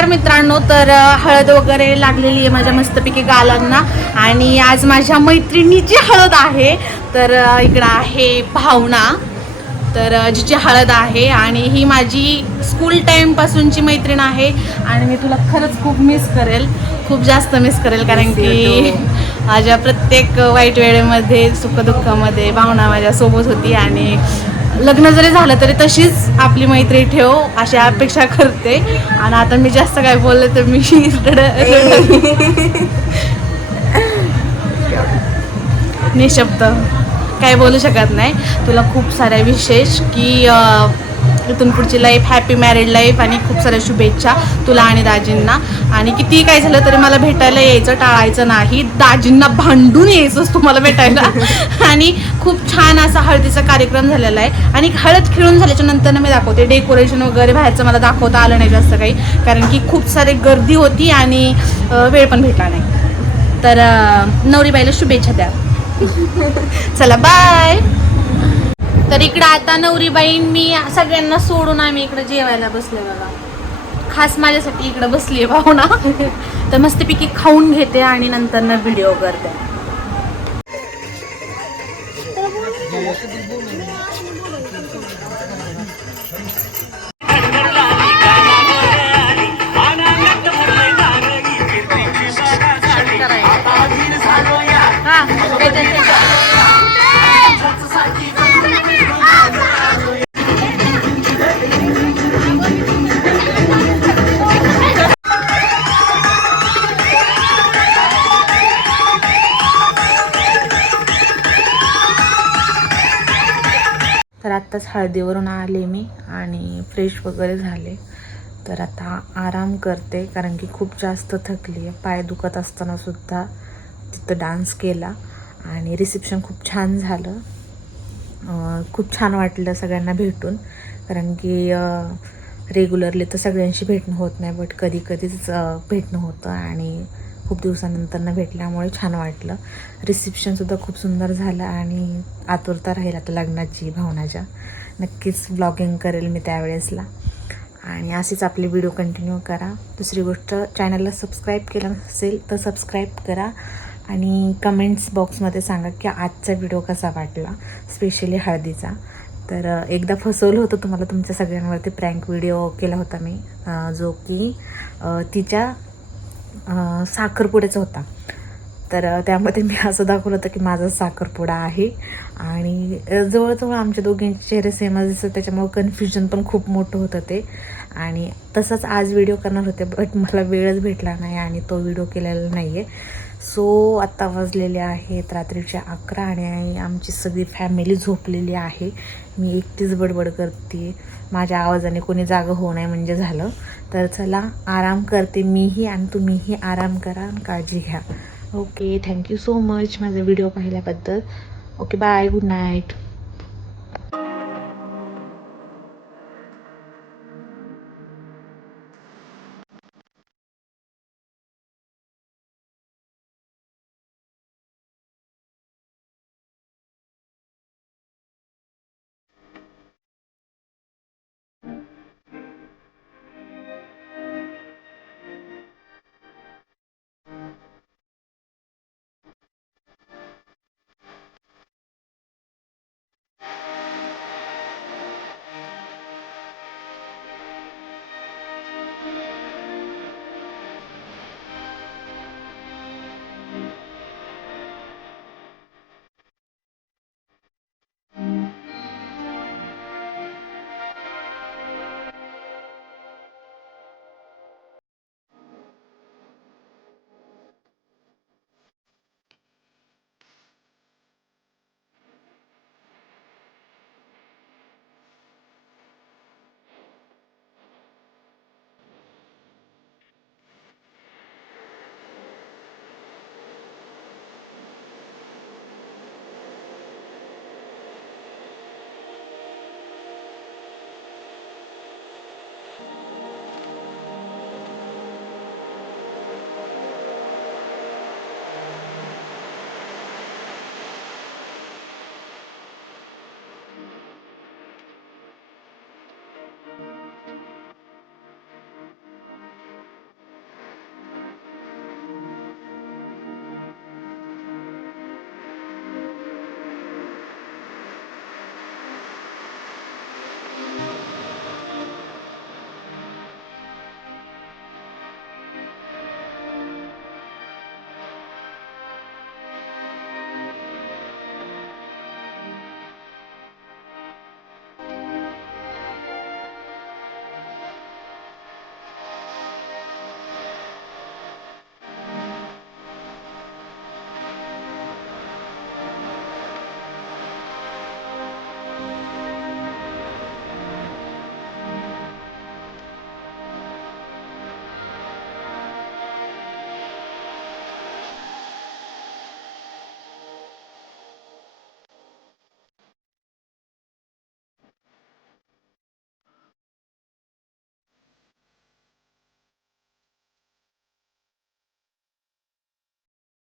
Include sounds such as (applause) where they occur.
नमस्कार मित्रांनो तर हळद वगैरे लागलेली आहे माझ्या मस्तपैकी गालांना. आणि आज माझ्या मैत्रिणीची हळद आहे. तर इकडं आहे भावना. तर जिची हळद आहे आणि ही माझी स्कूल टाईमपासूनची मैत्रीण आहे. आणि मी तुला खरंच खूप मिस करेल. खूप जास्त मिस करेल कारण की माझ्या प्रत्येक वाईट वेळेमध्ये सुखदुःखामध्ये भावना माझ्यासोबत होती. आणि लग्न जरी झालं तरी तशीच आपली मैत्री ठेव अशी अपेक्षा करते. आणि आता मी जास्त काय बोलले तर मी निशब्द. काय बोलू शकत नाही. तुला खूप साऱ्या विशेष की इथून पुढची लाईफ हॅपी मॅरिड लाईफ आणि खूप साऱ्या शुभेच्छा तुला आणि दाजींना. आणि किती काय झालं तरी मला भेटायला यायचं टाळायचं नाही. दाजींना भांडून यायचंच तुम्हाला भेटायला. (laughs) आणि खूप छान असा हळदीचा कार्यक्रम झालेला आहे. आणि हळद खेळून झाल्याच्यानंतर मी दाखवते. डेकोरेशन वगैरे बाहेरचं मला दाखवता आलं नाही जास्त काही. कारण की खूप सारी गर्दी होती आणि वेळ पण भेटला नाही. तर नवरीबाईला शुभेच्छा द्या. (laughs) चला बाय तर इकडं आता नवरीबाई मी सगळ्यांना सोडून आम्ही इकडे जेवायला बसले बघा. खास माझ्यासाठी इकडे बसली आहे भावना. तर मस्तपैकी खाऊन घेते आणि नंतर ना व्हिडिओ करते. तर आत्ताच हळदीवरून आले मी आणि फ्रेश वगैरे झाले. तर आता आराम करते कारण की खूप जास्त थकली आहे पाय दुखत असतानासुद्धा तिथं डान्स केला आणि रिसेप्शन खूप छान झालं. खूप छान वाटलं सगळ्यांना भेटून कारण की रेग्युलरली तर सगळ्यांशी भेटणं होत नाही बट कधी कधीच भेटणं होतं आणि खूप दिवसानंतर भेटल्यामुळे छान वाटलं. रिसेप्शनसुद्धा खूप सुंदर झालं आणि आतुरता राहील आता लग्नाची भावनाच्या. नक्कीच ब्लॉगिंग करेल मी त्यावेळेसला. आणि असेच आपले व्हिडिओ कंटिन्यू करा. दुसरी गोष्ट चॅनलला सबस्क्राईब केलं नसेल तर सबस्क्राईब करा. आणि कमेंट्स बॉक्समध्ये सांगा की आजचा व्हिडिओ कसा वाटला स्पेशली हळदीचा. तर एकदा फसवलं होतं तुम्हाला तुमच्या सगळ्यांवरती प्रँक व्हिडिओ केला होता मी. जो की तिच्या साखरपुड्याचा होता. तर त्यामध्ये मी असं दाखवलं होतं की माझा साखरपुडा आहे. आणि जवळजवळ आमच्या दोघींचे चेहरे सेमच दिसत त्याच्यामुळं कन्फ्युजन पण खूप मोठं होतं ते. आणि तसंच आज व्हिडिओ करणार होते बट मला वेळच भेटला नाही आणि तो व्हिडिओ केलेला नाही आहे सो आत्ता वाजलेले आहेत रात्रीचे अकरा आणि आमची सगळी फॅमिली झोपलेली आहे. मी एकटीच बडबड करते. माझ्या आवाजाने कोणी जागं होऊ नये म्हणजे झालं. तर चला आराम करते मीही आणि तुम्हीही आराम करा आणि काळजी घ्या. Okay thank you so much माझा व्हिडिओ पाहिल्याबद्दल. Okay bye good night